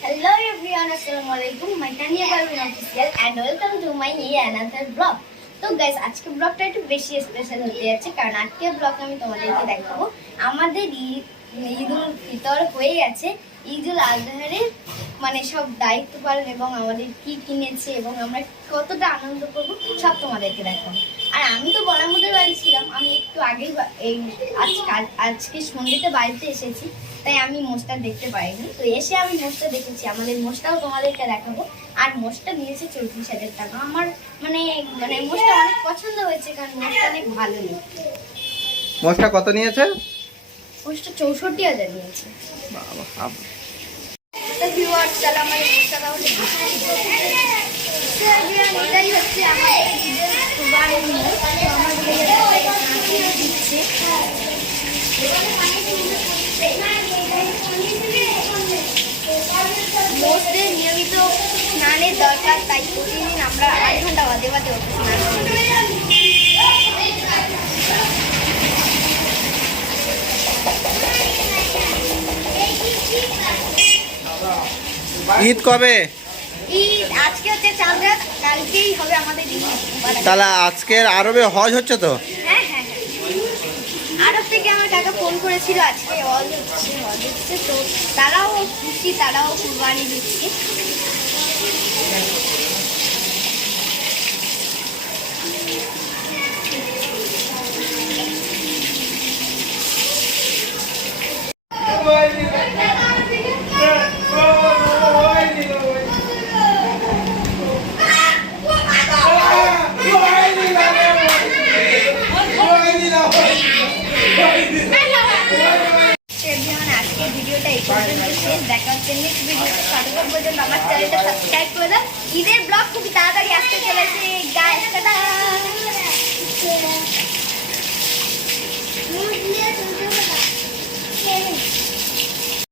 Hello everyone, Assalamualaikum. My Tanya Parveen official and welcome to my another vlog. তো guys আজকে ব্লগটা একটু বেশি স্পেশাল হতে যাচ্ছে কারণ আজকের ব্লগ আমি তোমাদেরকে দেখাবো আমাদের ঈদুল ফিতর হয়ে গেছে। ঈদুল আজহারের মানে সব দায়িত্ব পালন এবং আমাদের কি কিনেছে এবং আমরা কতটা আনন্দ করবো সব তোমাদেরকে দেখাবো। আর আমি তো বড়ামুদের বাড়ি ছিলাম, আমি একটু আগেই এই আজকে সন্ধ্যেতে বাড়িতে এসেছি, তাই আমি মোষটা দেখতে পাইনি। তো এসে আমি মোষটা দেখেছি, আমাদের মোষটাও তোমাদেরকে দেখাবো। আর মোষটা নিয়েছে 34,000 টাকা। আমার মানে মানে মোষটা অনেক পছন্দ হয়েছে কারণ মোষটা অনেক ভালো নেই। মোষটা কত নিয়েছে? মোষটা 64,000 নিয়েছে। তো ভিউয়ার্স চলো আমার মোষটা তাহলে এটাই হচ্ছে আমাদের ঈদের কুরবানির মোষ। তো আমাদের দিচ্ছে মোষদের নিয়মিত স্নানের দরকার, তাই প্রতিদিন আমরা 8 ঘন্টা বাদে বাদে ওকে স্নান করি। ঈদ কবে? ঈদ আজকে হচ্ছে চাঁদ রাত, কালকেই হবে আমাদের ঈদ। তাহলে আজকের আরবে হজ হচ্ছে তো? হ্যাঁ হ্যাঁ হ্যাঁ, আরব থেকে আমার কাকা ফোন করেছিল আজকে হজ হচ্ছে, তো তারাও খুশি, তারাও কুরবানি দিচ্ছে। আজকের ভিডিওটা এই পর্যন্ত শেষ, দেখা হচ্ছে নেক্সট ভিডিওতে। ততক্ষণ পর্যন্ত আমার চ্যানেলটা সাবস্ক্রাইব করে দাও। ঈদের ব্লগ খুবই তাড়াতাড়ি আসতে চলেছে গাইস। টাটা।